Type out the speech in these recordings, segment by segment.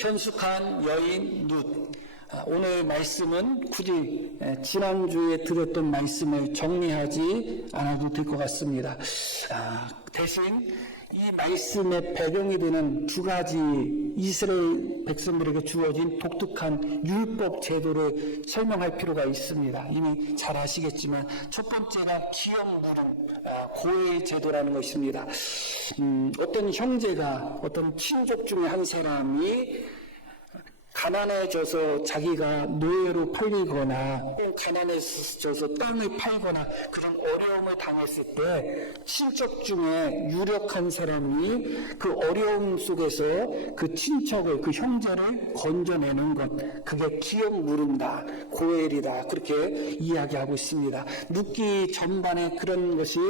현숙한 여인 룻. 오늘 말씀은 굳이 지난주에 드렸던 말씀을 정리하지 않아도 될 것 같습니다. 대신 이 말씀의 배경이 되는 두 가지 이스라엘 백성들에게 주어진 독특한 율법 제도를 설명할 필요가 있습니다. 이미 잘 아시겠지만 첫 번째가 기업 무름, 고해 제도라는 것입니다. 어떤 형제가 어떤 친족 중에 한 사람이 가난해져서 자기가 노예로 팔리거나 가난해져서 땅을 팔거나 그런 어려움을 당했을 때 친척 중에 유력한 사람이 그 어려움 속에서 그 친척을, 그 형제를 건져내는 것, 그게 기업 무른다, 고엘이다, 그렇게 이야기하고 있습니다. 룻기 전반에 그런 것이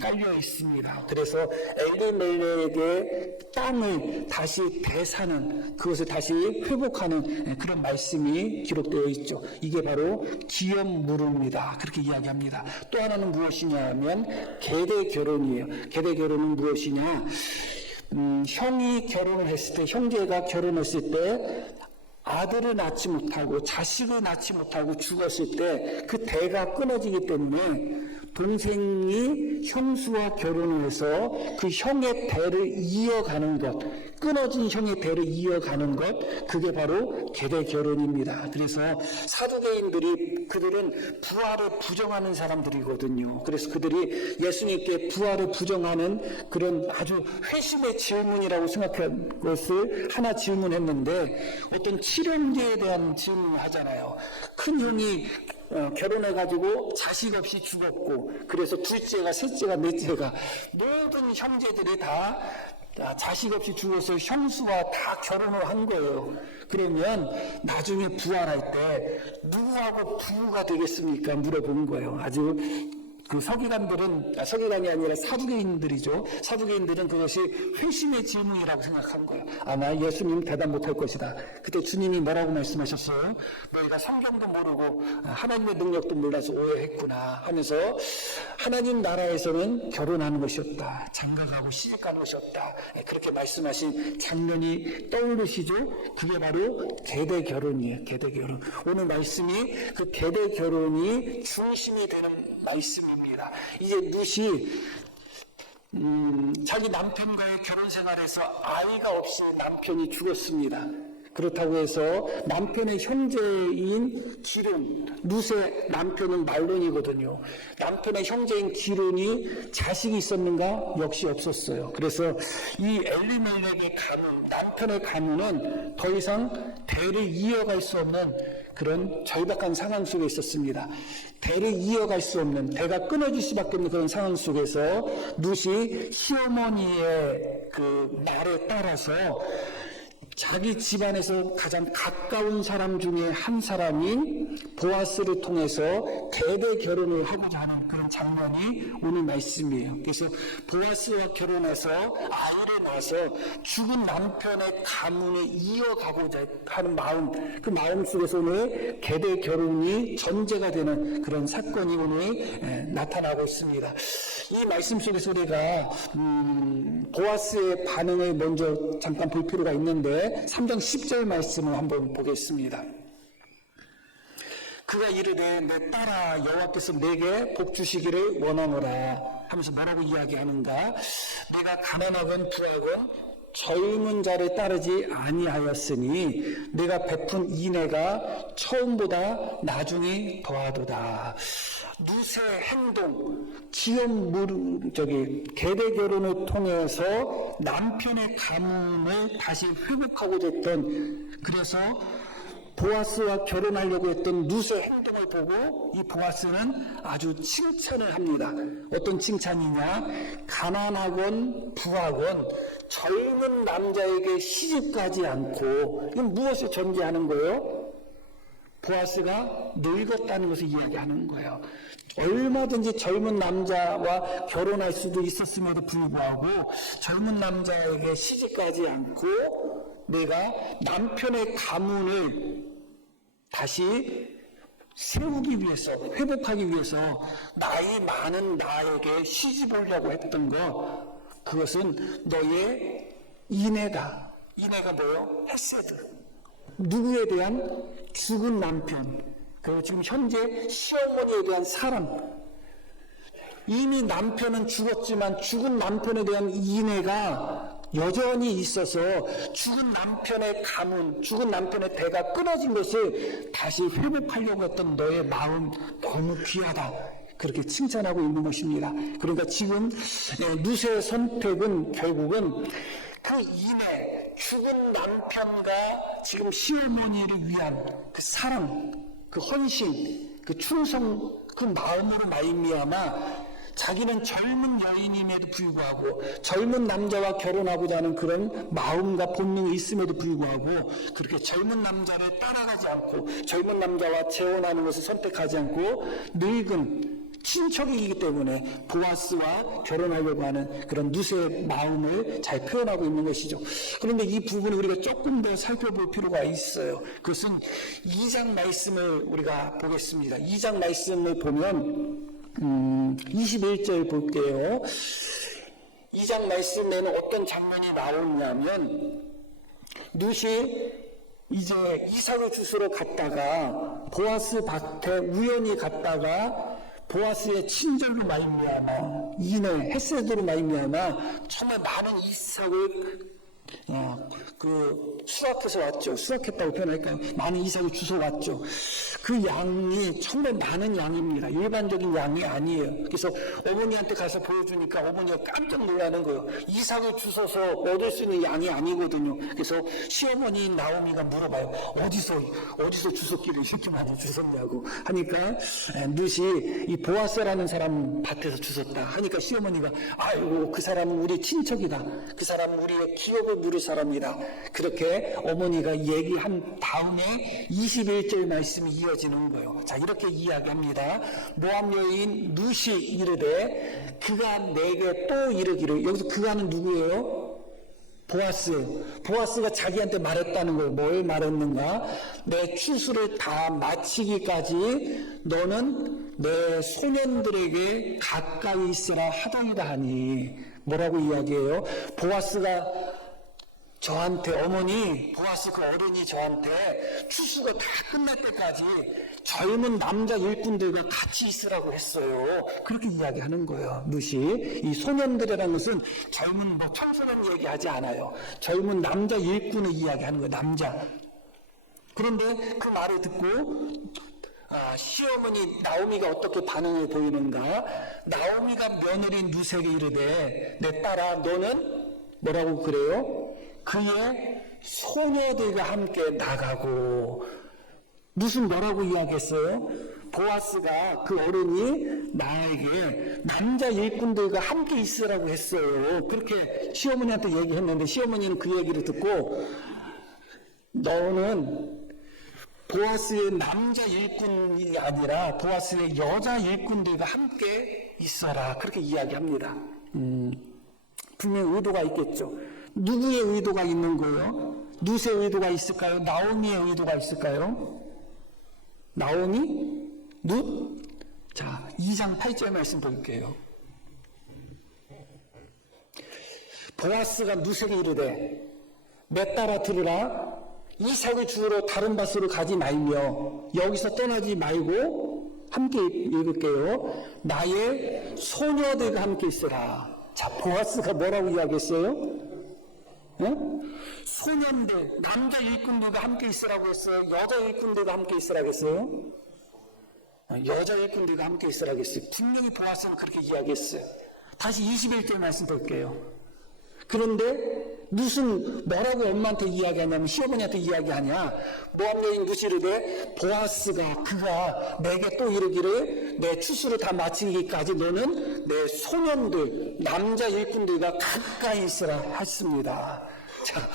깔려 있습니다. 그래서 엘리멜렉의 땅을 다시 되사는, 그것을 다시 회복하는 그런 말씀이 기록되어 있죠. 이게 바로 기업 무름입니다. 그렇게 이야기합니다. 또 하나는 무엇이냐 하면 계대 결혼이에요. 계대 결혼은 무엇이냐? 형이 결혼을 했을 때, 형제가 결혼했을 때 아들을 낳지 못하고 자식을 낳지 못하고 죽었을 때 그 대가 끊어지기 때문에 동생이 형수와 결혼을 해서 그 형의 대를 이어가는 것, 끊어진 형의 대를 이어가는 것, 그게 바로 계대 결혼입니다. 그래서 사두개인들이, 그들은 부활을 부정하는 사람들이거든요. 그래서 그들이 예수님께 부활을 부정하는 그런 아주 회심의 질문이라고 생각한 것을 하나 질문했는데, 어떤 칠형제에 대한 질문을 하잖아요. 큰 형이 결혼해가지고 자식 없이 죽었고, 그래서 둘째가, 셋째가, 넷째가, 모든 형제들이 다 자식 없이 죽어서 형수와 다 결혼을 한 거예요. 그러면 나중에 부활할 때 누구하고 부부가 되겠습니까? 물어본 거예요. 아주 그 서기관이 아니라 사두개인들이죠. 사두개인들은 그것이 회심의 질문이라고 생각한 거예요. 아마 예수님 대답 못할 것이다. 그때 주님이 뭐라고 말씀하셨어요? 너희가 성경도 모르고 하나님의 능력도 몰라서 오해했구나 하면서, 하나님 나라에서는 결혼하는 것이 없다, 장가가고 시집가는 것이 없다, 그렇게 말씀하신 장면이 떠오르시죠? 그게 바로 계대 결혼이에요. 계대 결혼. 오늘 말씀이 그 계대 결혼이 중심이 되는 말씀입니다. 이제 룻이 자기 남편과의 결혼 생활에서 아이가 없이 남편이 죽었습니다. 그렇다고 해서 남편의 형제인 기름, 룻의 남편은 말론이거든요. 남편의 형제인 기름이 자식이 있었는가? 역시 없었어요. 그래서 이 엘리멜렉의 가문, 남편의 가문은 더 이상 대를 이어갈 수 없는 그런 절박한 상황 속에 있었습니다. 대를 이어갈 수 없는, 대가 끊어질 수밖에 없는 그런 상황 속에서 룻이 시어머니의 그 말에 따라서 자기 집안에서 가장 가까운 사람 중에 한 사람인 보아스를 통해서 계대 결혼을 하고자 하는 그런 장면이 오늘 말씀이에요. 그래서 보아스와 결혼해서 아이를 낳아서 죽은 남편의 가문에 이어가고자 하는 마음, 그 마음 속에서 오늘 계대 결혼이 전제가 되는 그런 사건이 오늘 나타나고 있습니다. 이 말씀 속에서 우리가 보아스의 반응을 먼저 잠깐 볼 필요가 있는데, 3장 10절 말씀을 한번 보겠습니다. 그가 이르되 내 딸아 여호와께서 내게 복 주시기를 원하노라 하면서 뭐라고 이야기하는가? 내가 가난하건 부하건 젊은 자를 따르지 아니하였으니 내가 베푼 인애가 처음보다 나중에 더하도다. 룻의 행동, 계대 결혼을 통해서 남편의 가문을 다시 회복하고자 했던, 그래서 보아스와 결혼하려고 했던 룻의 행동을 보고 이 보아스는 아주 칭찬을 합니다. 어떤 칭찬이냐? 가난하건 부하건 젊은 남자에게 시집가지 않고, 이건 무엇을 전제하는 거예요? 보아스가 늙었다는 것을 이야기하는 거예요. 얼마든지 젊은 남자와 결혼할 수도 있었음에도 불구하고 젊은 남자에게 시집가지 않고 내가 남편의 가문을 다시 세우기 위해서, 회복하기 위해서 나이 많은 나에게 시집 오려고 했던 것, 그것은 너의 인애다. 이내가 뭐요? 헤세드. 누구에 대한? 죽은 남편. 그리고 지금 현재 시어머니에 대한 사랑. 이미 남편은 죽었지만 죽은 남편에 대한 인애가 여전히 있어서 죽은 남편의 가문, 죽은 남편의 대가 끊어진 것을 다시 회복하려고 했던 너의 마음 너무 귀하다. 그렇게 칭찬하고 있는 것입니다. 그러니까 지금 누세의 선택은 결국은 그 인애, 죽은 남편과 지금 시어머니를 위한 그 사랑, 그 헌신, 그 충성, 그 마음으로 말미암아 자기는 젊은 여인임에도 불구하고 젊은 남자와 결혼하고자 하는 그런 마음과 본능이 있음에도 불구하고 그렇게 젊은 남자를 따라가지 않고 젊은 남자와 재혼하는 것을 선택하지 않고 늙은 친척이기 때문에 보아스와 결혼하려고 하는 그런 누세의 마음을 잘 표현하고 있는 것이죠. 그런데 이 부분을 우리가 조금 더 살펴볼 필요가 있어요. 그것은 2장 말씀을 우리가 보겠습니다. 2장 말씀을 보면 21절 볼게요. 2장 말씀에는 어떤 장면이 나오냐면 룻이 이제 이삭을 주스러 갔다가 보아스 밭에 우연히 갔다가 보아스의 친절로 말미암아 이내 헤세드로 말미암아 정말 많은 이삭을 수확해서 왔죠. 수확했다고 표현할까요? 많은 이삭을 주워 왔죠. 그 양이 정말 많은 양입니다. 일반적인 양이 아니에요. 그래서 어머니한테 가서 보여주니까 어머니가 깜짝 놀라는 거예요. 이삭을 주워서 얻을 수 있는 양이 아니거든요. 그래서 시어머니 나오미가 물어봐요. 어디서 주웠기를 이렇게 많이 주웠냐고 하니까 룻이 이 보아스라는 사람 밭에서 주웠다 하니까 시어머니가 아이고 그 사람은 우리 친척이다. 그 사람은 우리의 기업을 물을 사람이다. 그렇게 어머니가 얘기한 다음에 21절 말씀이 이어지는 거예요. 자, 이렇게 이야기합니다. 모압 여인 룻이 이르되 그가 내게 또 이르기를, 여기서 그가는 누구예요? 보아스가 자기한테 말했다는 거예요. 뭘 말했는가? 내 추수를 다 마치기까지 너는 내 소년들에게 가까이 있으라 하더이다 하니, 뭐라고 이야기해요? 보아스가 저한테, 어머니, 보아스 그 어른이 저한테 추수가 다 끝날 때까지 젊은 남자 일꾼들과 같이 있으라고 했어요. 그렇게 이야기하는 거예요. 룻이. 이 소년들이라는 것은 젊은 청소년 얘기하지 않아요. 젊은 남자 일꾼을 이야기하는 거예요. 남자. 그런데 그 말을 듣고 시어머니 나오미가 어떻게 반응을 보이는가? 나오미가 며느리 룻에게 이르되 내 딸아 너는 뭐라고 그래요? 그의 소녀들과 함께 나가고. 무슨 뭐라고 이야기했어요? 보아스가 그 어른이 나에게 남자 일꾼들과 함께 있으라고 했어요. 그렇게 시어머니한테 얘기했는데 시어머니는 그 얘기를 듣고 너는 보아스의 남자 일꾼이 아니라 보아스의 여자 일꾼들과 함께 있어라. 그렇게 이야기합니다. 분명히 의도가 있겠죠. 누구의 의도가 있는 거예요? 룻의 의도가 있을까요? 나오미의 의도가 있을까요? 나오미? 룻? 자, 2장 8절 말씀 볼게요. 보아스가 룻에게 이르되 내 딸아 들으라. 이삭을 주우러 다른 밭으로 가지 말며 여기서 떠나지 말고, 함께 읽을게요. 나의 소녀들과 함께 있으라. 자, 보아스가 뭐라고 이야기했어요? 소년들, 남자 일꾼들과 함께 있으라고 했어요? 여자 일꾼들과 함께 있으라고 했어요? 여자 일꾼들과 함께 있으라고 했어요. 분명히 보아스는 그렇게 이야기했어요. 다시 21절 말씀 볼게요. 그런데 룻은 뭐라고 엄마한테 이야기하냐면 시어머니한테 이야기하냐? 모압 여인 룻이 이르되 보아스가 그가 내게 또 이르기를 내 추수를 다 마치기까지 너는 내 소년들 남자 일꾼들과 가까이 있으라 했습니다. 자,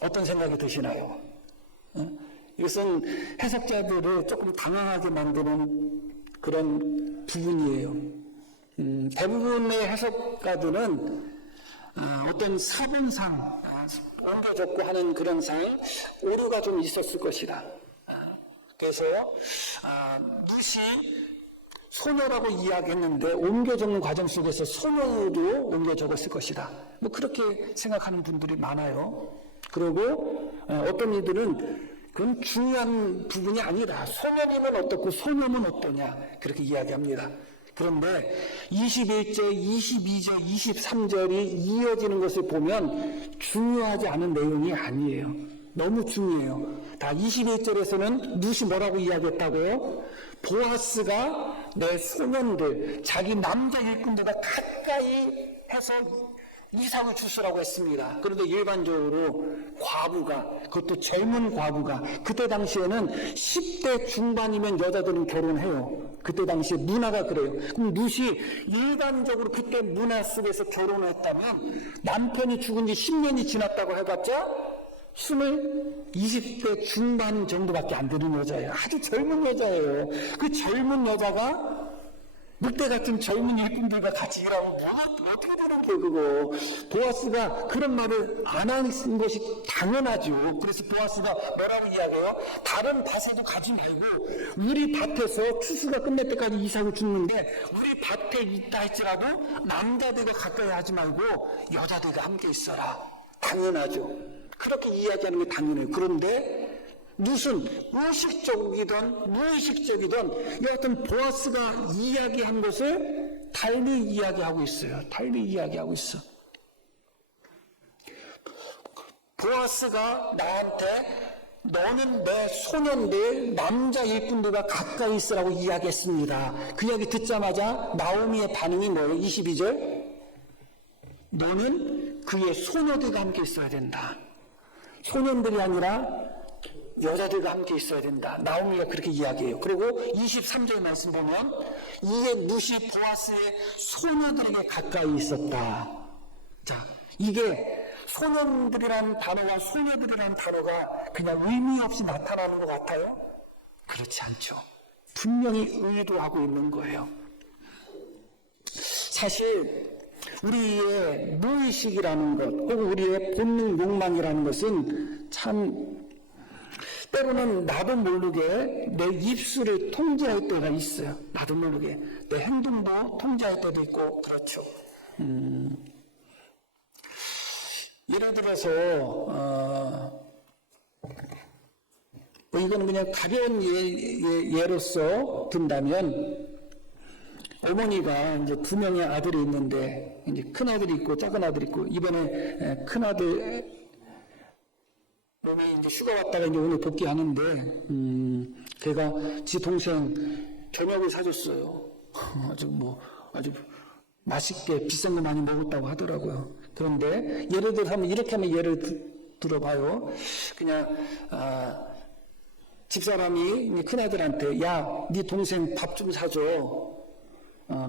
어떤 생각이 드시나요? 이것은 해석자들을 조금 당황하게 만드는 그런 부분이에요. 대부분의 해석가들은 어떤 사본상, 옮겨줬고 하는 그런 상, 오류가 좀 있었을 것이다. 그래서 룻이 소녀라고 이야기했는데 옮겨 적는 과정 속에서 소녀로 옮겨 적었을 것이다. 뭐 그렇게 생각하는 분들이 많아요. 그리고 어떤 이들은 그건 중요한 부분이 아니라 소년이면 어떻고 소녀면 어떠냐 그렇게 이야기합니다. 그런데 21절, 22절, 23절이 이어지는 것을 보면 중요하지 않은 내용이 아니에요. 너무 중요해요. 다 21절에서는 룻이 뭐라고 이야기했다고요? 보아스가 내 소년들, 자기 남자 일꾼들과 가까이 해서 이삭을 주시라고 했습니다. 그런데 일반적으로 과부가, 그것도 젊은 과부가, 그때 당시에는 10대 중반이면 여자들은 결혼해요. 그때 당시에 문화가 그래요. 그럼 룻이 일반적으로 그때 문화 속에서 결혼을 했다면 남편이 죽은 지 10년이 지났다고 해봤자 20대 중반 정도밖에 안 되는 여자예요. 아주 젊은 여자예요. 그 젊은 여자가 늑대 같은 젊은 일꾼들과 같이 일하면 어떻게 되는 거예요, 그거. 보아스가 그런 말을 안 하는 것이 당연하죠. 그래서 보아스가 뭐라고 이야기해요? 다른 밭에도 가지 말고 우리 밭에서 추수가 끝날 때까지 이삭을 줍는데 우리 밭에 있다 할지라도 남자들과 가까이 하지 말고 여자들과 함께 있어라. 당연하죠. 그렇게 이야기하는 게 당연해요. 그런데 룻은 의식적이든 무의식적이든 여하튼 보아스가 이야기한 것을 달리 이야기하고 있어요. 달리 이야기하고 있어. 보아스가 나한테 너는 내 소년들 남자 일꾼들과 가까이 있으라고 이야기했습니다. 그 이야기 듣자마자 나오미의 반응이 뭐예요? 22절 너는 그의 소녀들과 함께 있어야 된다. 소년들이 아니라 여자들과 함께 있어야 된다. 나오미가 그렇게 이야기해요. 그리고 23절 말씀 보면 이에 룻이 보아스의 소녀들에게 가까이 있었다. 자, 이게 소년들이라는 단어와 소녀들이라는 단어가 그냥 의미 없이 나타나는 것 같아요? 그렇지 않죠. 분명히 의도하고 있는 거예요. 사실 우리의 무의식이라는 것 혹은 우리의 본능 욕망이라는 것은 참 때로는 나도 모르게 내 입술을 통제할 때가 있어요. 나도 모르게 내 행동도 통제할 때도 있고 그렇죠. 예를 들어서 뭐 이거는 그냥 가벼운 예로서 든다면 어머니가 이제 두 명의 아들이 있는데 이제 큰 아들이 있고 작은 아들이 있고 이번에 큰 아들 몸에 이제 휴가 왔다가 이제 오늘 복귀하는데 걔가 지 동생 저녁을 사줬어요. 아주 맛있게 비싼 거 많이 먹었다고 하더라고요. 그런데 예를 들어 하면 이렇게 하면 예를 들어봐요. 그냥 집사람이 큰아들한테 야, 네 동생 밥 좀 사줘.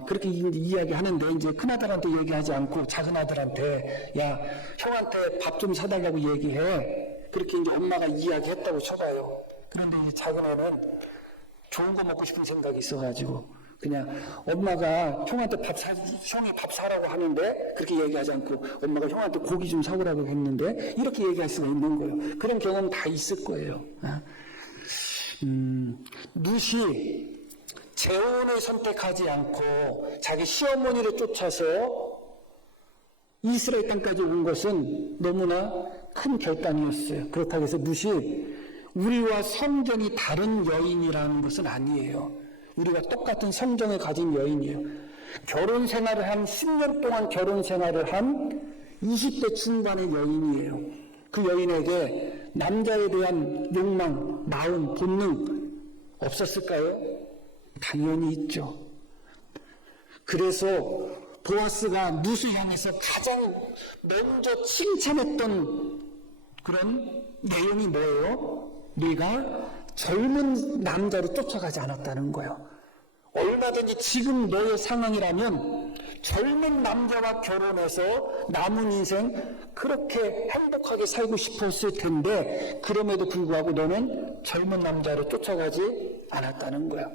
그렇게 이야기하는데 이제 큰아들한테 얘기하지 않고 작은아들한테 야, 형한테 밥 좀 사달라고 얘기해. 그렇게 이제 엄마가 이야기했다고 쳐봐요. 그런데 이제 작은애는 좋은 거 먹고 싶은 생각이 있어가지고 그냥 엄마가 형한테 형이 밥 사라고 하는데 그렇게 얘기하지 않고 엄마가 형한테 고기 좀 사오라고 했는데 이렇게 얘기할 수가 있는 거예요. 그런 경험 다 있을 거예요. 룻이 재혼을 선택하지 않고 자기 시어머니를 쫓아서 이스라엘 땅까지 온 것은 너무나 큰 결단이었어요. 그렇다고 해서 룻이 우리와 성정이 다른 여인이라는 것은 아니에요. 우리가 똑같은 성정을 가진 여인이에요. 결혼 생활을 한 10년 동안 결혼 생활을 한 20대 중반의 여인이에요. 그 여인에게 남자에 대한 욕망, 마음, 본능 없었을까요? 당연히 있죠. 그래서 보아스가 룻을 향해서 가장 먼저 칭찬했던 그런 내용이 뭐예요? 네가 젊은 남자로 쫓아가지 않았다는 거예요. 얼마든지 지금 너의 상황이라면 젊은 남자와 결혼해서 남은 인생 그렇게 행복하게 살고 싶었을 텐데 그럼에도 불구하고 너는 젊은 남자로 쫓아가지 않았다는 거야.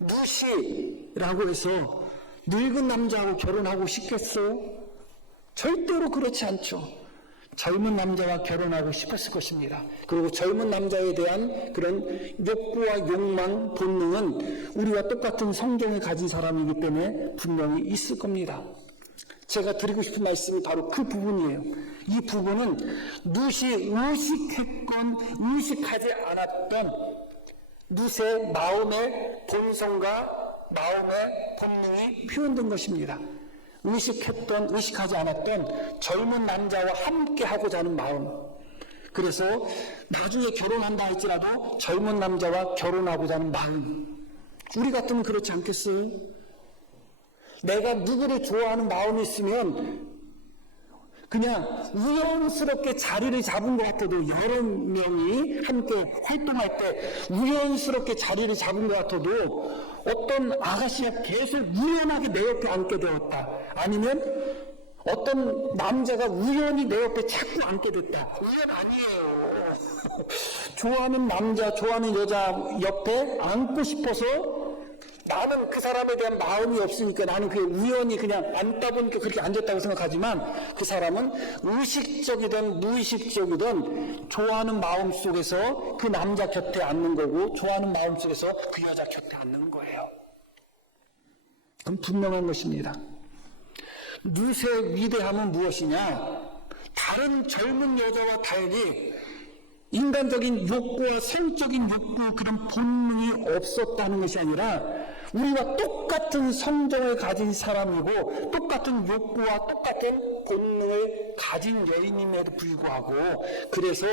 룻이라고 해서 늙은 남자하고 결혼하고 싶겠어요? 절대로 그렇지 않죠. 젊은 남자와 결혼하고 싶었을 것입니다. 그리고 젊은 남자에 대한 그런 욕구와 욕망, 본능은 우리와 똑같은 성정을 가진 사람이기 때문에 분명히 있을 겁니다. 제가 드리고 싶은 말씀이 바로 그 부분이에요. 이 부분은 의식했건 의식하지 않았던 룻의 마음의 본성과 마음의 본능이 표현된 것입니다. 의식했던 의식하지 않았던 젊은 남자와 함께 하고자 하는 마음. 그래서 나중에 결혼한다 할지라도 젊은 남자와 결혼하고자 하는 마음. 우리 같으면 그렇지 않겠어요? 내가 누구를 좋아하는 마음이 있으면 그냥 우연스럽게 자리를 잡은 것 같아도, 여러 명이 함께 활동할 때 우연스럽게 자리를 잡은 것 같아도 어떤 아가씨가 계속 우연하게 내 옆에 앉게 되었다, 아니면 어떤 남자가 우연히 내 옆에 자꾸 앉게 됐다. 우연 아니에요. 좋아하는 남자, 좋아하는 여자 옆에 앉고 싶어서 나는 그 사람에 대한 마음이 없으니까 나는 그게 우연히 그냥 앉다 보니까 그렇게 앉았다고 생각하지만, 그 사람은 의식적이든 무의식적이든 좋아하는 마음 속에서 그 남자 곁에 앉는 거고, 좋아하는 마음 속에서 그 여자 곁에 앉는 거예요. 그럼 분명한 것입니다. 룻의 위대함은 무엇이냐? 다른 젊은 여자와 달리 인간적인 욕구와 성적인 욕구, 그런 본능이 없었다는 것이 아니라 우리와 똑같은 성정을 가진 사람이고 똑같은 욕구와 똑같은 본능을 가진 여인임에도 불구하고, 그래서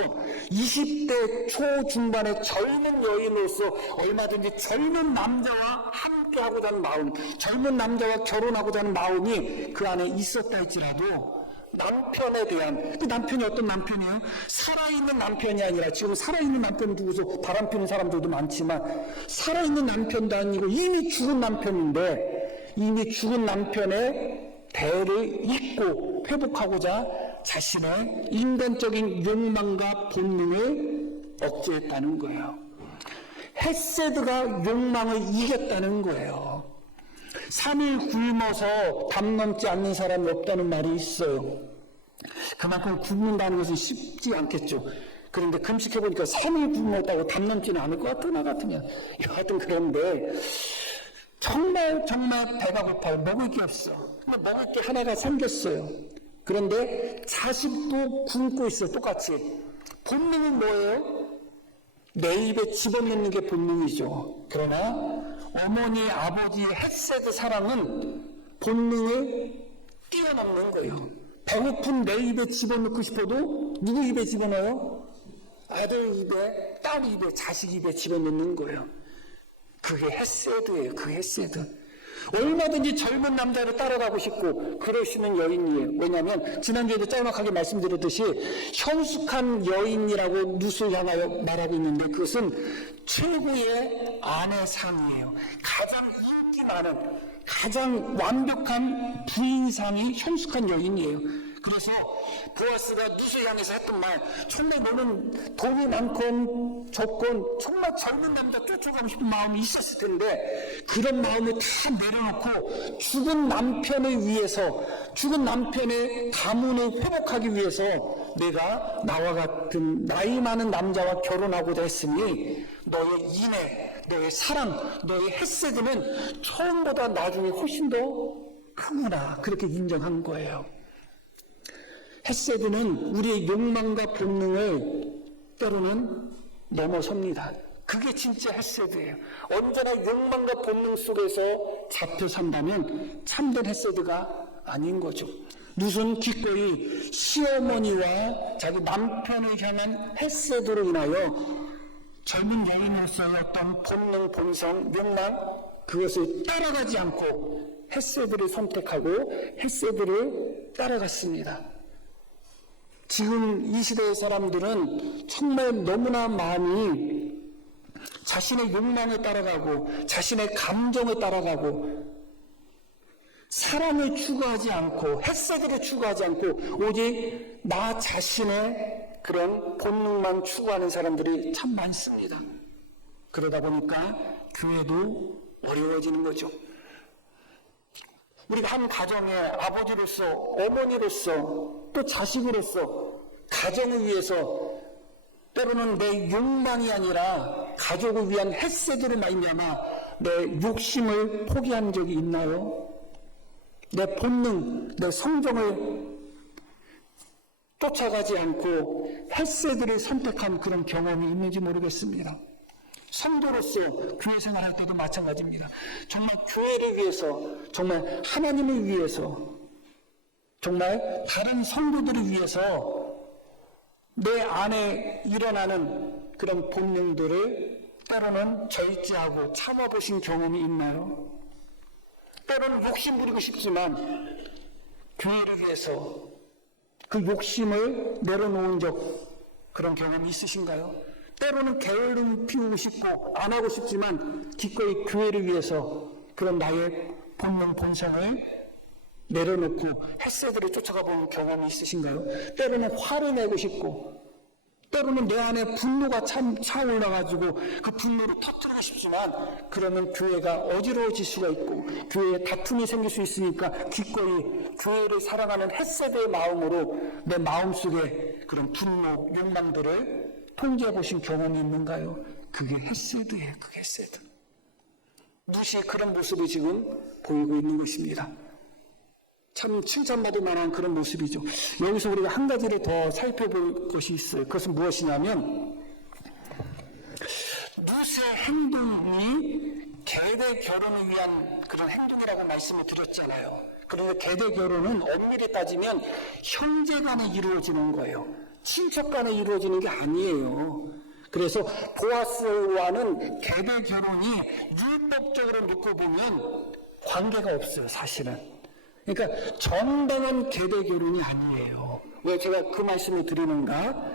20대 초중반의 젊은 여인으로서 얼마든지 젊은 남자와 함께하고자 하는 마음, 젊은 남자와 결혼하고자 하는 마음이 그 안에 있었다 할지라도 남편에 대한, 그 남편이 어떤 남편이에요? 살아있는 남편이 아니라, 지금 살아있는 남편 두고서 바람 피는 사람들도 많지만 살아있는 남편도 아니고 이미 죽은 남편인데, 이미 죽은 남편의 대를 잇고 회복하고자 자신의 인간적인 욕망과 본능을 억제했다는 거예요. 헤세드가 욕망을 이겼다는 거예요. 3일 굶어서 담 넘지 않는 사람이 없다는 말이 있어요. 그만큼 굶는다는 것은 쉽지 않겠죠. 그런데 금식해보니까 3일 굶었다고 담 넘지는 않을 것 같아, 나 같으면. 여하튼 그런데 정말 배가 고파요. 먹을 게 없어. 근데 먹을 게 하나가 생겼어요. 그런데 자식도 굶고 있어요. 똑같이. 본능은 뭐예요? 내 입에 집어넣는 게 본능이죠. 그러나 어머니, 아버지의 헤세드 사랑은 본능을 뛰어넘는 거예요. 배고픈 내 입에 집어넣고 싶어도 누구 입에 집어넣어요? 아들 입에, 딸 입에, 자식 입에 집어넣는 거예요. 그게 헤세드예요. 그 헤세드. 얼마든지 젊은 남자를 따라가고 싶고 그러시는 여인이에요. 왜냐하면 지난주에도 짤막하게 말씀드렸듯이 현숙한 여인이라고 룻을 향하여 말하고 있는데, 그것은 최고의 아내상이에요. 가장 인기 많은, 가장 완벽한 부인상이 현숙한 여인이에요. 그래서 보아스가 룻을 향해서 했던 말, 정말 너는 돈이 많건 적건 정말 젊은 남자 쫓아가고 싶은 마음이 있었을 텐데 그런 마음을 다 내려놓고 죽은 남편을 위해서, 죽은 남편의 가문을 회복하기 위해서 내가 나와 같은 나이 많은 남자와 결혼하고자 했으니 너의 인애, 너의 사랑, 너의 헤세드는 처음보다 나중에 훨씬 더 크구나, 그렇게 인정한 거예요. 헤세드는 우리의 욕망과 본능을 때로는 넘어섭니다. 그게 진짜 헤세드예요. 언제나 욕망과 본능 속에서 잡혀 산다면 참된 헤세드가 아닌 거죠. 룻은 기꺼이 시어머니와 자기 남편을 향한 헤세드로 인하여 젊은 여인으로서의 어떤 본능, 본성, 욕망, 그것을 따라가지 않고 헤세드를 선택하고 헤세드를 따라갔습니다. 지금 이 시대의 사람들은 정말 너무나 많이 자신의 욕망을 따라가고 자신의 감정을 따라가고 사랑을 추구하지 않고 헤세드를 추구하지 않고 오직 나 자신의 그런 본능만 추구하는 사람들이 참 많습니다. 그러다 보니까 교회도 어려워지는 거죠. 우리가 한 가정의 아버지로서, 어머니로서, 또 자식으로서 가정을 위해서 때로는 내 욕망이 아니라 가족을 위한 헤세드로 말미암아 내 욕심을 포기한 적이 있나요? 내 본능, 내 성정을 쫓아가지 않고 헬세드를 선택한 그런 경험이 있는지 모르겠습니다. 성도로서 교회 생활할 때도 마찬가지입니다. 정말 교회를 위해서, 정말 하나님을 위해서, 정말 다른 성도들을 위해서 내 안에 일어나는 그런 본능들을 때로는 절제하고 참아보신 경험이 있나요? 때로는 욕심 부리고 싶지만 교회를 위해서 그 욕심을 내려놓은 그런 경험이 있으신가요? 때로는 게으름 피우고 싶고 안 하고 싶지만 기꺼이 교회를 위해서 그런 나의 본능, 본성을 내려놓고 햇새들을 쫓아가 보는 경험이 있으신가요? 때로는 화를 내고 싶고 때로는 내 안에 분노가 차올라가지고 그 분노를 터뜨리고 싶지만 그러면 교회가 어지러워질 수가 있고 교회에 다툼이 생길 수 있으니까 기꺼이 교회를 사랑하는 햇새들의 마음으로 내 마음속에 그런 분노, 욕망들을 통제해 보신 경험이 있는가요? 그게 햇새드예요. 그게 햇새드. 무시의 그런 모습이 지금 보이고 있는 것입니다. 참 칭찬받을 만한 그런 모습이죠. 여기서 우리가 한 가지를 더 살펴볼 것이 있어요. 그것은 무엇이냐면 룻의 행동이 계대 결혼을 위한 그런 행동이라고 말씀을 드렸잖아요. 그런데 계대 결혼은 엄밀히 따지면 형제 간에 이루어지는 거예요. 친척 간에 이루어지는 게 아니에요. 그래서 보아스와는 계대 결혼이 율법적으로 놓고 보면 관계가 없어요, 사실은. 그러니까 정당한 계대 결혼이 아니에요. 왜 제가 그 말씀을 드리는가?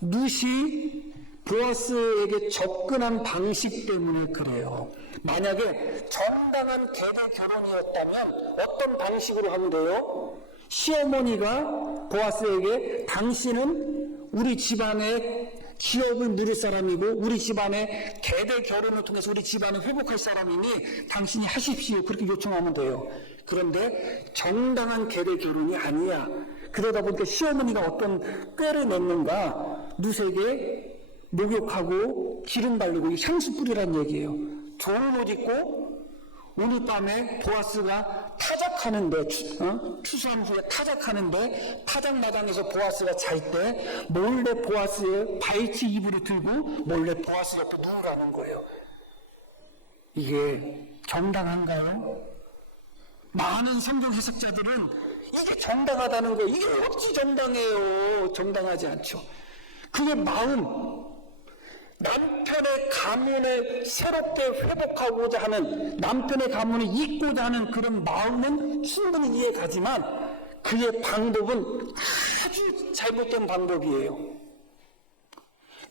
룻이 보아스에게 접근한 방식 때문에 그래요. 만약에 정당한 계대 결혼이었다면 어떤 방식으로 하면 돼요? 시어머니가 보아스에게 당신은 우리 집안의 기업을 누릴 사람이고 우리 집안의 계대 결혼을 통해서 우리 집안을 회복할 사람이니 당신이 하십시오. 그렇게 요청하면 돼요. 그런데 정당한 계대 결혼이 아니야. 그러다 보니까 시어머니가 어떤 꾀를 냈는가 룻에게 목욕하고 기름 바르고 향수 뿌리란 얘기예요. 좋은 옷 입고 오늘 밤에 보아스가 타작하는데 추수한 후에 타작하는데 타작마당에서 보아스가 잘 때 몰래 보아스의 발치 이불을 들고 몰래 보아스 옆에 누우라는 거예요. 이게 정당한가요? 많은 성경 해석자들은 이게 정당하다는 거예요. 이게 어찌 정당해요? 정당하지 않죠. 그게 마음, 남편의 가문을 새롭게 회복하고자 하는, 남편의 가문을 잇고자 하는 그런 마음은 충분히 이해가지만 그의 방법은 아주 잘못된 방법이에요.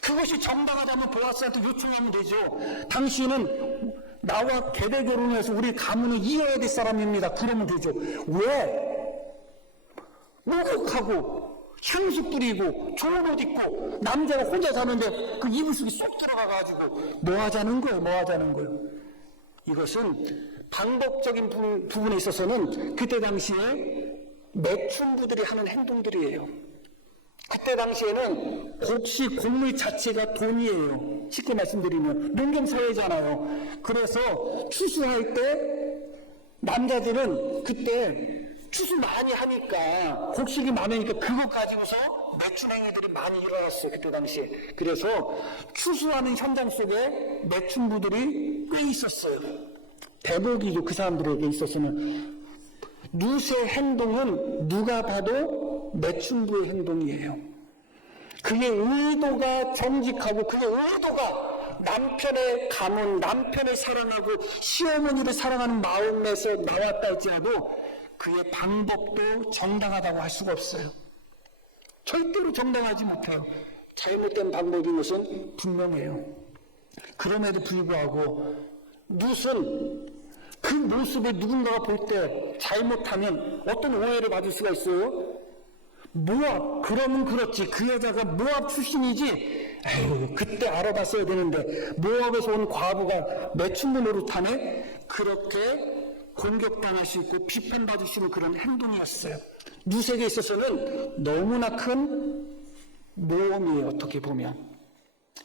그것이 정당하다면 보아스한테 요청하면 되죠. 당신은 나와 계대 결혼해서 우리 가문을 이어야 될 사람입니다. 그러면 되죠. 왜? 목욕하고 향수 뿌리고 좋은 옷 입고 남자가 혼자 사는데 그 이불 속에 쏙 들어가가지고 뭐 하자는 거예요? 이것은 방법적인 부분에 있어서는 그때 당시에 매춘부들이 하는 행동들이에요. 그때 당시에는 곡식 곡물 자체가 돈이에요. 쉽게 말씀드리면 농경사회잖아요. 그래서 추수할 때 남자들은 그때 추수 많이 하니까 곡식이 많으니까 그거 가지고서 매춘행위들이 많이 일어났어요. 그때 당시에. 그래서 추수하는 현장 속에 매춘부들이 꽤 있었어요. 대목이죠. 그 사람들에게 있어서는. 룻의 행동은 누가 봐도 매춘부의 행동이에요. 그의 의도가 정직하고 그의 의도가 남편의 가문, 남편을 사랑하고 시어머니를 사랑하는 마음에서 나왔다 할지라도 그의 방법도 정당하다고 할 수가 없어요. 절대로 정당하지 못해요. 잘못된 방법인 것은 분명해요. 그럼에도 불구하고 룻은 그 모습을 누군가가 볼 때 잘못하면 어떤 오해를 받을 수가 있어요? 모압, 그러면 그렇지. 그 여자가 모압 출신이지. 에휴, 그때 알아봤어야 되는데 모압에서 온 과부가 매춘부 노릇하네. 그렇게 공격당할 수 있고 비판받을 수 있는 그런 행동이었어요. 룻에게 있어서는 너무나 큰 모험이에요. 어떻게 보면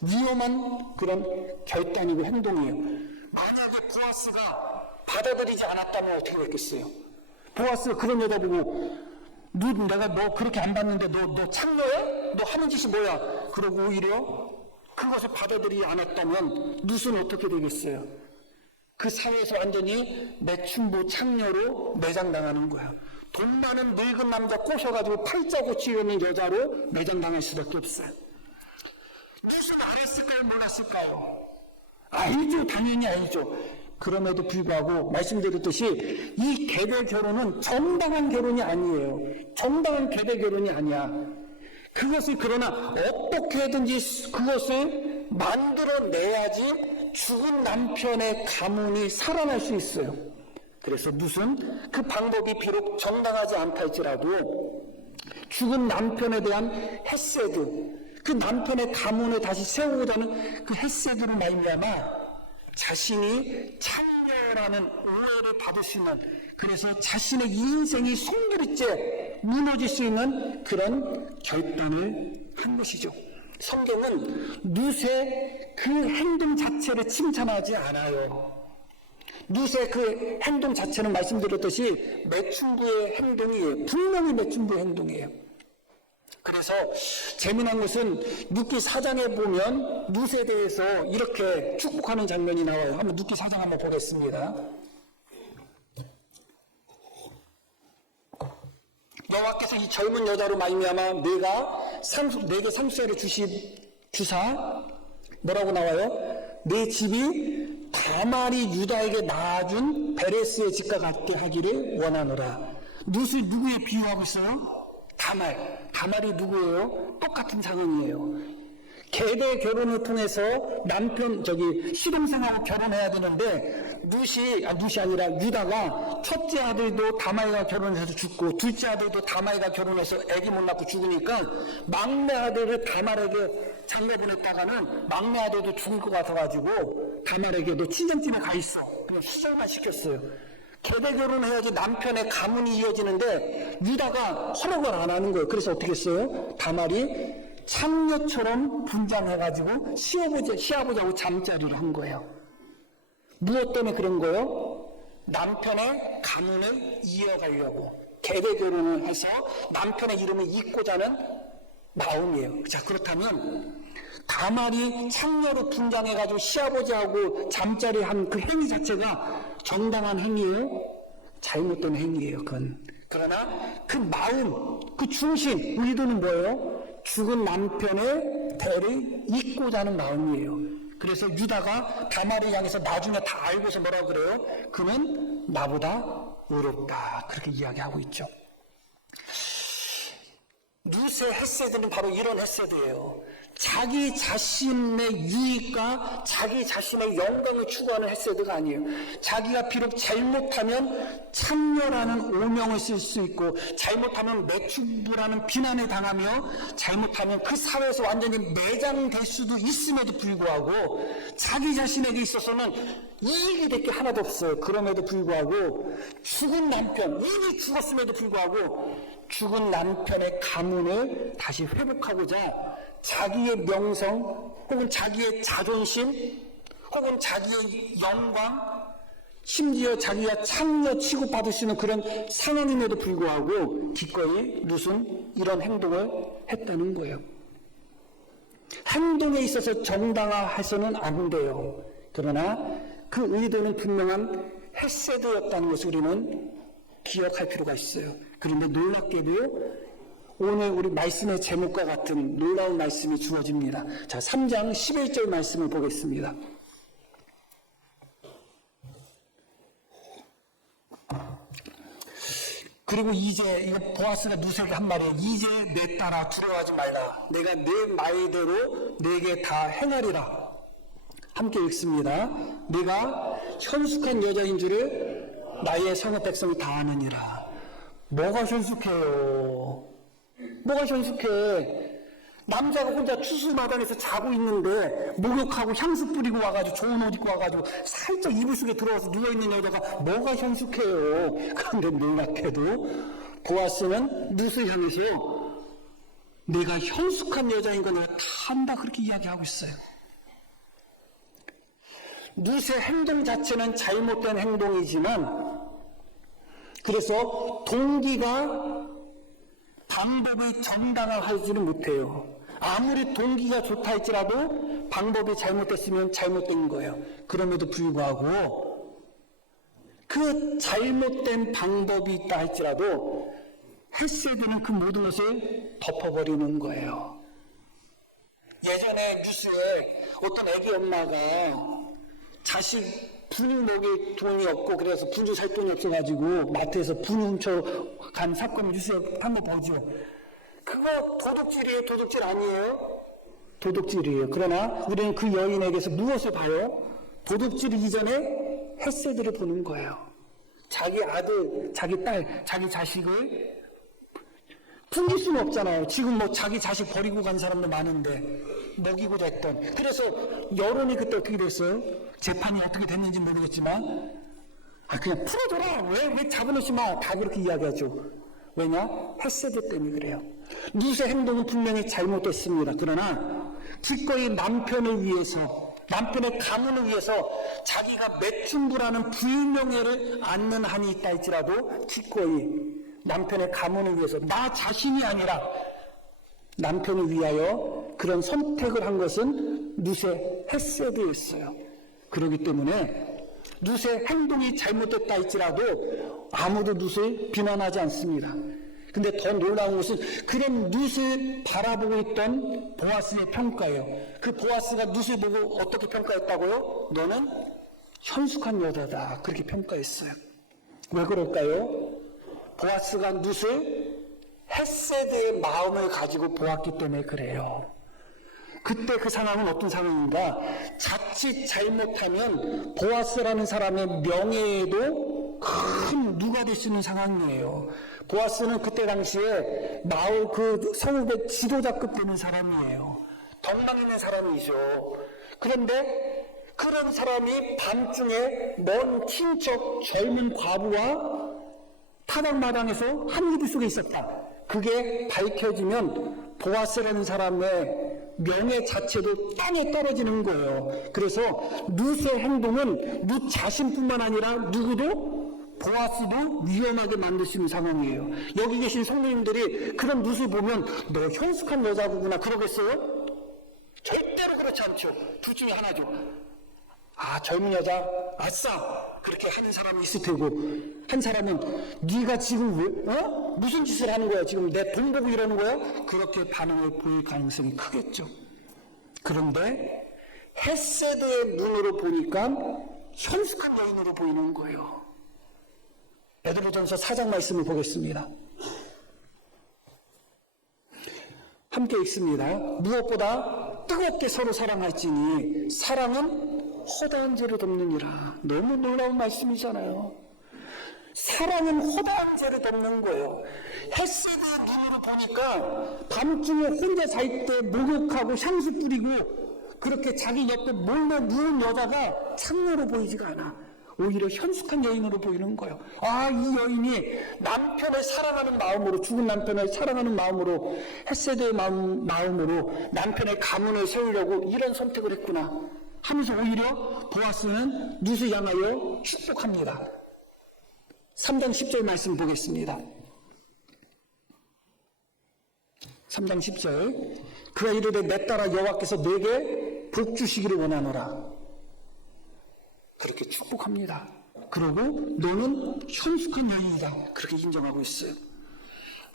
위험한 그런 결단이고 행동이에요. 만약에 보아스가 받아들이지 않았다면 어떻게 됐겠어요? 보아스가 그런 여자 보고 내가 너 그렇게 안 봤는데 너 창녀야? 너 하는 짓이 뭐야? 그러고 오히려 그것을 받아들이지 않았다면 룻은 어떻게 되겠어요? 그 사회에서 완전히 매춘부 창녀로 매장당하는 거야. 돈 많은 늙은 남자 꼬셔가지고 팔자 고치려는 여자로 매장당할 수밖에 없어요. 룻은 알았을까요? 몰랐을까요? 알죠. 당연히 알죠. 그럼에도 불구하고 말씀드렸듯이 이 계대 결혼은 정당한 결혼이 아니에요. 정당한 계대 결혼이 아니야. 그것을 그러나 어떻게든지 그것을 만들어내야지 죽은 남편의 가문이 살아날 수 있어요. 그래서 무슨 그 방법이 비록 정당하지 않다 할지라도 죽은 남편에 대한 헤세드, 그 남편의 가문을 다시 세우고자 하는 그 헤세드로 말미암아 자신이 창녀라는 오해를 받을 수 있는, 그래서 자신의 인생이 송두리째 무너질 수 있는 그런 결단을 한 것이죠. 성경은 룻의 그 행동 자체를 칭찬하지 않아요. 룻의 그 행동 자체는 말씀드렸듯이 매춘부의 행동이에요. 분명히 매춘부의 행동이에요. 그래서 재미난 것은 룻기 4장에 보면 룻에 대해서 이렇게 축복하는 장면이 나와요. 한번 룻기 4장 한번 보겠습니다. 여호와께서 이 젊은 여자로 말미암아 내게 상수를 주사 뭐라고 나와요? 내 집이 다말이 유다에게 낳아준 베레스의 집과 같게 하기를 원하노라. 룻을 누구에 비유하고 있어요? 다말이 누구예요? 똑같은 상황이에요. 계대 결혼을 통해서 시동생하고 결혼해야 되는데 룻이 아니라 유다가 첫째 아들도 다말이가 결혼해서 죽고 둘째 아들도 다말이가 결혼해서 아기 못 낳고 죽으니까 막내 아들을 다말에게 장가 보냈다가는 막내 아들도 죽을 것 같아가지고 다말에게 너 친정집에 가 있어. 그냥 시절만 시켰어요. 계대 결혼해야지 남편의 가문이 이어지는데 유다가 허락을 안 하는 거예요. 그래서 어떻게 했어요? 다말이 창녀처럼 분장해가지고 시아버지하고 잠자리를 한 거예요. 무엇 때문에 그런 거예요? 남편의 가문을 이어가려고 계대 결혼을 해서 남편의 이름을 잇고자 하는 마음이에요. 자, 그렇다면 다말이 창녀로 분장해가지고 시아버지하고 잠자리한 그 행위 자체가 정당한 행위예요? 잘못된 행위예요. 그건. 그러나 그 마음, 그 중심, 의도는 뭐예요? 죽은 남편의 대를 잇고자 하는 마음이에요. 그래서 유다가 다말을 향해서 나중에 다 알고서 뭐라고 그래요? 그는 나보다 의롭다. 그렇게 이야기하고 있죠. 룻의 헤세드는 바로 이런 헤세드예요. 자기 자신의 유익과 자기 자신의 영광을 추구하는 헤세드가 아니에요. 자기가 비록 잘못하면 창녀라는 오명을 쓸 수 있고 잘못하면 매춘부라는 비난을 당하며 잘못하면 그 사회에서 완전히 매장될 수도 있음에도 불구하고 자기 자신에게 있어서는 이익이 될 게 하나도 없어요. 그럼에도 불구하고 죽은 남편, 이미 죽었음에도 불구하고 죽은 남편의 가문을 다시 회복하고자 자기의 명성 혹은 자기의 자존심 혹은 자기의 영광 심지어 자기가 창녀 취급받을 수 있는 그런 상황임에도 불구하고 기꺼이 룻은 이런 행동을 했다는 거예요. 행동에 있어서 정당화해서는 안 돼요. 그러나 그 의도는 분명한 헤세드였다는 것을 우리는 기억할 필요가 있어요. 그런데 놀랍게도요, 오늘 우리 말씀의 제목과 같은 놀라운 말씀이 주어집니다. 자, 3장 11절 말씀을 보겠습니다. 그리고 이제 이거 보아스가 룻에게 한 말이에요. 이제 내 딸아 두려워하지 말라. 내가 내 말대로 내게 다 행하리라. 함께 읽습니다. 네가 현숙한 여자인 줄을 나의 성읍 백성이 다 아느니라. 뭐가 현숙해요? 뭐가 현숙해? 남자가 혼자 추수마당에서 자고 있는데 목욕하고 향수 뿌리고 와가지고 좋은 옷 입고 와가지고 살짝 이불 속에 들어와서 누워있는 여자가 뭐가 현숙해요? 그런데 놀랍게도 보아스는 룻을 향해서 내가 현숙한 여자인 거 내가 다 안다 그렇게 이야기하고 있어요. 룻의 행동 자체는 잘못된 행동이지만 그래서 동기가 방법이 정당하지는 못해요. 아무리 동기가 좋다 할지라도 방법이 잘못됐으면 잘못된 거예요. 그럼에도 불구하고 그 잘못된 방법이 있다 할지라도 헤세드는 그 모든 것을 덮어버리는 거예요. 예전에 뉴스에 어떤 애기 엄마가 자식 분유 먹일 돈이 없고 그래서 분유 살 돈이 없어가지고 마트에서 분유 훔쳐간 사건 뉴스에 한번 보죠. 그거 도둑질이에요? 도둑질 아니에요? 도둑질이에요. 그러나 우리는 그 여인에게서 무엇을 봐요? 도둑질 이전에 헤세드를 보는 거예요. 자기 아들, 자기 딸, 자기 자식을 풍길 수는 없잖아요. 지금 뭐 자기 자식 버리고 간 사람도 많은데 먹이고 됐던. 그래서 여론이 그때 어떻게 됐어요? 재판이 어떻게 됐는지 모르겠지만 그냥 풀어줘라. 왜 잡아놓지 마. 다 그렇게 이야기하죠. 왜냐? 헤세드 때문에 그래요. 룻의 행동은 분명히 잘못됐습니다. 그러나 기꺼이 남편을 위해서, 남편의 가문을 위해서 자기가 매춘부라는 불명예를 안는 한이 있다 할지라도 기꺼이 남편의 가문을 위해서, 나 자신이 아니라 남편을 위하여 그런 선택을 한 것은 룻의 헤세드였어요. 그렇기 때문에 룻의 행동이 잘못됐다 할지라도 아무도 룻을 비난하지 않습니다. 근데 더 놀라운 것은 그런 룻을 바라보고 있던 보아스의 평가예요. 그 보아스가 룻을 보고 어떻게 평가했다고요? 너는 현숙한 여자다. 그렇게 평가했어요. 왜 그럴까요? 보아스가 룻을 헤세드의 마음을 가지고 보았기 때문에 그래요. 그때 그 상황은 어떤 상황인가? 자칫 잘못하면 보아스라는 사람의 명예에도 큰 누가 될 수 있는 상황이에요. 보아스는 그때 당시에 마을 그 성읍의 지도자급 되는 사람이에요. 덕망 있는 사람이죠. 그런데 그런 사람이 밤중에 먼 친척 젊은 과부와 타박마당에서 한 무리 속에 있었다. 그게 밝혀지면 보아스라는 사람의 명예 자체도 땅에 떨어지는 거예요. 그래서 룻의 행동은 룻 자신뿐만 아니라 누구도 보아스도 위험하게 만들 수 있는 상황이에요. 여기 계신 성도님들이 그런 룻을 보면 너 현숙한 여자구나 그러겠어요? 절대로 그렇지 않죠. 둘 중에 하나죠. 젊은 여자 아싸 그렇게 하는 사람이 있을 테고, 한 사람은 네가 지금 왜 무슨 짓을 하는 거야? 지금 내 돈 보고 이러는 거야? 그렇게 반응을 보일 가능성이 크겠죠. 그런데 헤세드의 눈으로 보니까 현숙한 여인으로 보이는 거예요. 베드로전서 4장 말씀을 보겠습니다. 함께 읽습니다. 무엇보다 뜨겁게 서로 사랑할지니 사랑은 허다한 죄를 덮느니라. 너무 놀라운 말씀이잖아요. 사랑은 허다한 죄를 덮는 거예요. 헤세드의 눈으로 보니까 밤중에 혼자 잘 때 목욕하고 향수 뿌리고 그렇게 자기 옆에 몰래 누운 여자가 창녀로 보이지가 않아. 오히려 현숙한 여인으로 보이는 거예요. 이 여인이 남편을 사랑하는 마음으로, 죽은 남편을 사랑하는 마음으로, 헤세드의 마음으로 남편의 가문을 세우려고 이런 선택을 했구나 하면서 오히려 보아스는 룻을 향하여 축복합니다. 3장 10절 말씀 보겠습니다. 3장 10절 그가 이르되 내 딸아 여호와께서 내게 복 주시기를 원하노라. 그렇게 축복합니다. 그러고 너는 현숙한 여인이다. 그렇게 인정하고 있어요.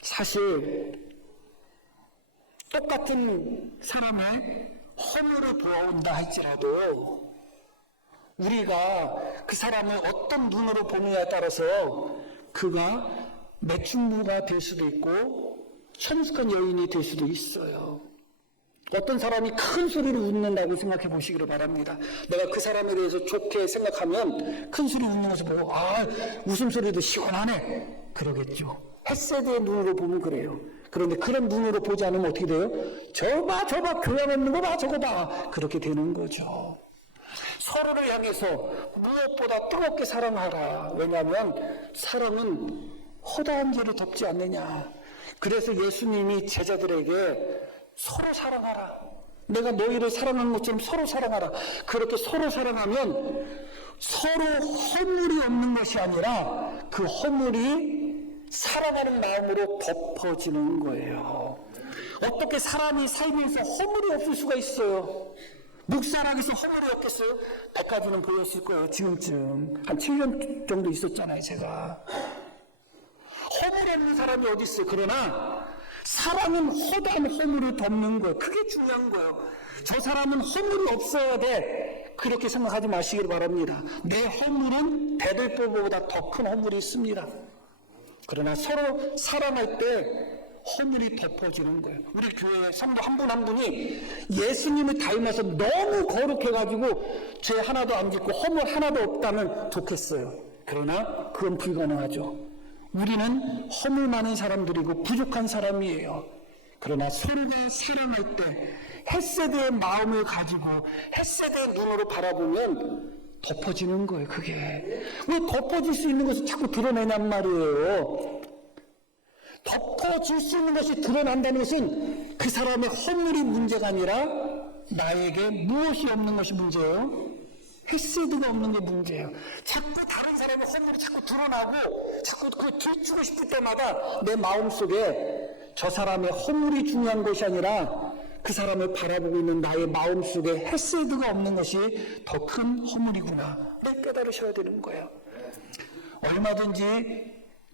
사실 똑같은 사람의 허물을 보아온다 할지라도 우리가 그 사람을 어떤 눈으로 보느냐에 따라서 그가 매춘부가 될 수도 있고 현숙한 여인이 될 수도 있어요. 어떤 사람이 큰 소리로 웃는다고 생각해 보시기를 바랍니다. 내가 그 사람에 대해서 좋게 생각하면 큰 소리 웃는 것을 보고 웃음소리도 시원하네 그러겠죠. 헤세드의 눈으로 보면 그래요. 그런데 그런 눈으로 보지 않으면 어떻게 돼요? 저봐 교양 없는 거 봐 저거 봐 그렇게 되는 거죠. 서로를 향해서 무엇보다 뜨겁게 사랑하라. 왜냐하면 사랑은 허다한 죄를 덮지 않느냐. 그래서 예수님이 제자들에게 서로 사랑하라. 내가 너희를 사랑한 것처럼 서로 사랑하라. 그렇게 서로 사랑하면 서로 허물이 없는 것이 아니라 그 허물이 사랑하는 마음으로 덮어지는 거예요. 어떻게 사람이 살면서 허물이 없을 수가 있어요? 묵살하기서 허물이 없겠어요? 100가지는 보였을 거예요. 지금쯤 한 7년 정도 있었잖아요. 제가 허물 없는 사람이 어디 있어요? 그러나 사랑은 허다한 허물을 덮는 거예요. 그게 중요한 거예요. 저 사람은 허물이 없어야 돼, 그렇게 생각하지 마시길 바랍니다. 내 허물은 대들보보다 더 큰 허물이 있습니다. 그러나 서로 사랑할 때 허물이 덮어지는 거예요. 우리 교회 성도 한 분 한 분이 예수님을 닮아서 너무 거룩해가지고 죄 하나도 안 짓고 허물 하나도 없다면 좋겠어요. 그러나 그건 불가능하죠. 우리는 허물 많은 사람들이고 부족한 사람이에요. 그러나 서로가 사랑할 때 헤세드의 마음을 가지고 헤세드의 눈으로 바라보면 덮어지는 거예요. 그게 왜 덮어질 수 있는 것을 자꾸 드러내냔 말이에요. 덮어질 수 있는 것이 드러난다는 것은 그 사람의 허물이 문제가 아니라 나에게 무엇이 없는 것이 문제예요? 헤세드가 없는 게 문제예요. 자꾸 다른 사람의 허물이 자꾸 드러나고 자꾸 그걸 들추고 싶을 때마다 내 마음속에 저 사람의 허물이 중요한 것이 아니라 그 사람을 바라보고 있는 나의 마음속에 헤세드가 없는 것이 더 큰 허물이구나, 네, 깨달으셔야 되는 거예요. 얼마든지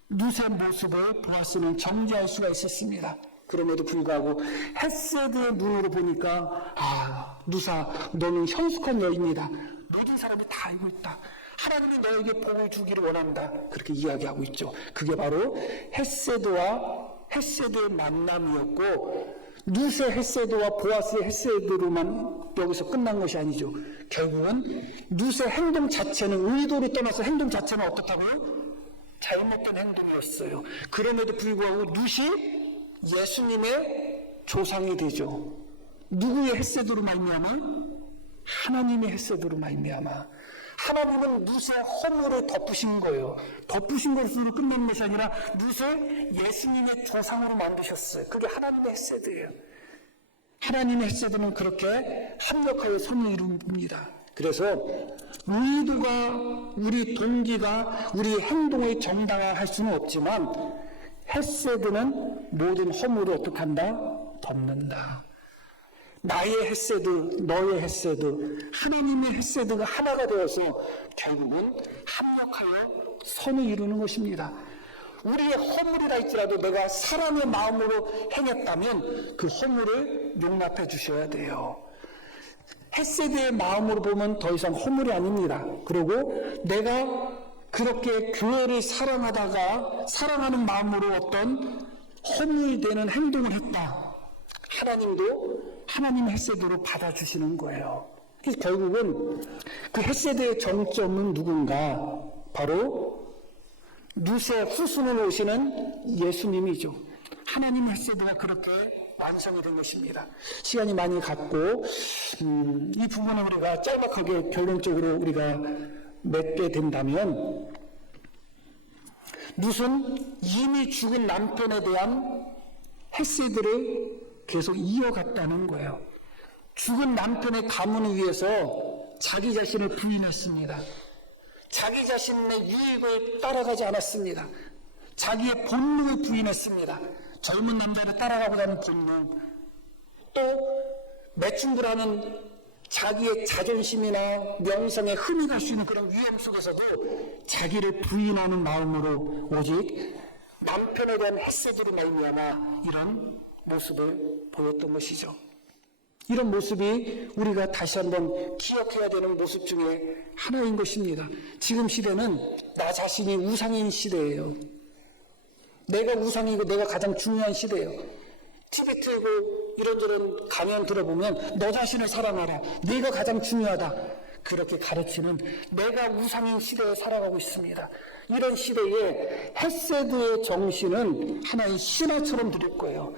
룻의 모습을 보아스는 정죄할 수가 있었습니다. 그럼에도 불구하고 헤세드의 눈으로 보니까 룻아, 너는 현숙한 여인이다. 모든 사람이 다 알고 있다. 하나님이 너에게 복을 주기를 원한다. 그렇게 이야기하고 있죠. 그게 바로 헤세드의 만남이었고, 룻의 헤세드와 보아스의 헤세드로만 여기서 끝난 것이 아니죠. 결국은 룻의 행동 자체는, 의도를 떠나서 행동 자체는 어떻다고요? 잘못된 행동이었어요. 그럼에도 불구하고 룻이 예수님의 조상이 되죠. 누구의 헤세드로 말미암아? 하나님의 헤세드로 말미암아. 하나님은 룻의 허물을 덮으신 거예요. 덮으신 것으로 끝내는 것이 아니라 룻을 예수님의 조상으로 만드셨어요. 그게 하나님의 헤세드예요. 하나님의 헤세드는 그렇게 합력하여 선을 이룹니다. 그래서 의도가, 우리 동기가 우리 행동을 정당화할 수는 없지만 헤세드는 모든 허물을 어떻게 한다? 덮는다. 나의 헤세드, 너의 헤세드, 하나님의 헤세드가 하나가 되어서 결국은 합력하여 선을 이루는 것입니다. 우리의 허물이라 할지라도 내가 사랑의 마음으로 행했다면 그 허물을 용납해 주셔야 돼요. 헤세드의 마음으로 보면 더 이상 허물이 아닙니다. 그리고 내가 그렇게 교회를 사랑하다가 사랑하는 마음으로 어떤 허물되는 행동을 했다. 하나님도 하나님의 헤세드로 받아주시는 거예요. 결국은 그 헤세드의 정점은 누군가? 바로 룻의 후손으로 오시는 예수님이죠. 하나님의 헤세드가 그렇게 완성이 된 것입니다. 시간이 많이 갔고 이 부분을 우리가 짤막하게 결론적으로 우리가 맺게 된다면, 룻은 이미 죽은 남편에 대한 헤세드를 계속 이어갔다는 거예요. 죽은 남편의 가문을 위해서 자기 자신을 부인했습니다. 자기 자신의 유익을 따라가지 않았습니다. 자기의 본능을 부인했습니다. 젊은 남자를 따라가고자 하는 본능, 또 매춘부라는 자기의 자존심이나 명성에 흠이 갈 수 있는 그런 위험 속에서도 자기를 부인하는 마음으로 오직 남편에 대한 헤세드로 말미암아 이런 모습을 보였던 것이죠. 이런 모습이 우리가 다시 한번 기억해야 되는 모습 중에 하나인 것입니다. 지금 시대는 나 자신이 우상인 시대예요. 내가 우상이고 내가 가장 중요한 시대예요. TV 틀고 이런저런 강연 들어보면 너 자신을 사랑하라, 네가 가장 중요하다, 그렇게 가르치는 내가 우상인 시대에 살아가고 있습니다. 이런 시대에 헤세드의 정신은 하나의 신화처럼 들릴 거예요.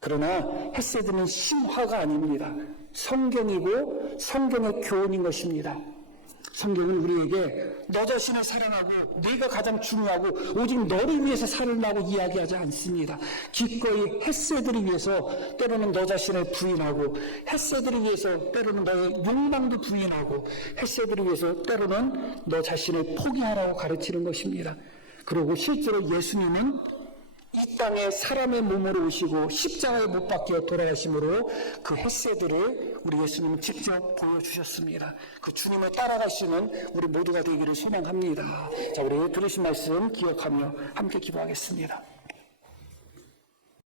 그러나 헤세드는 신화가 아닙니다. 성경이고 성경의 교훈인 것입니다. 성경은 우리에게 너 자신을 사랑하고 네가 가장 중요하고 오직 너를 위해서 살라고 이야기하지 않습니다. 기꺼이 헤세드를 위해서 때로는 너 자신을 부인하고, 헤세드를 위해서 때로는 너의 욕망도 부인하고, 헤세드를 위해서 때로는 너 자신을 포기하라고 가르치는 것입니다. 그리고 실제로 예수님은 이 땅에 사람의 몸으로 오시고 십자가에 못 박혀 돌아가심으로 그 햇새들을 우리 예수님은 직접 보여주셨습니다. 그 주님을 따라가시는 우리 모두가 되기를 소망합니다. 자, 우리 들으신 말씀 기억하며 함께 기도하겠습니다.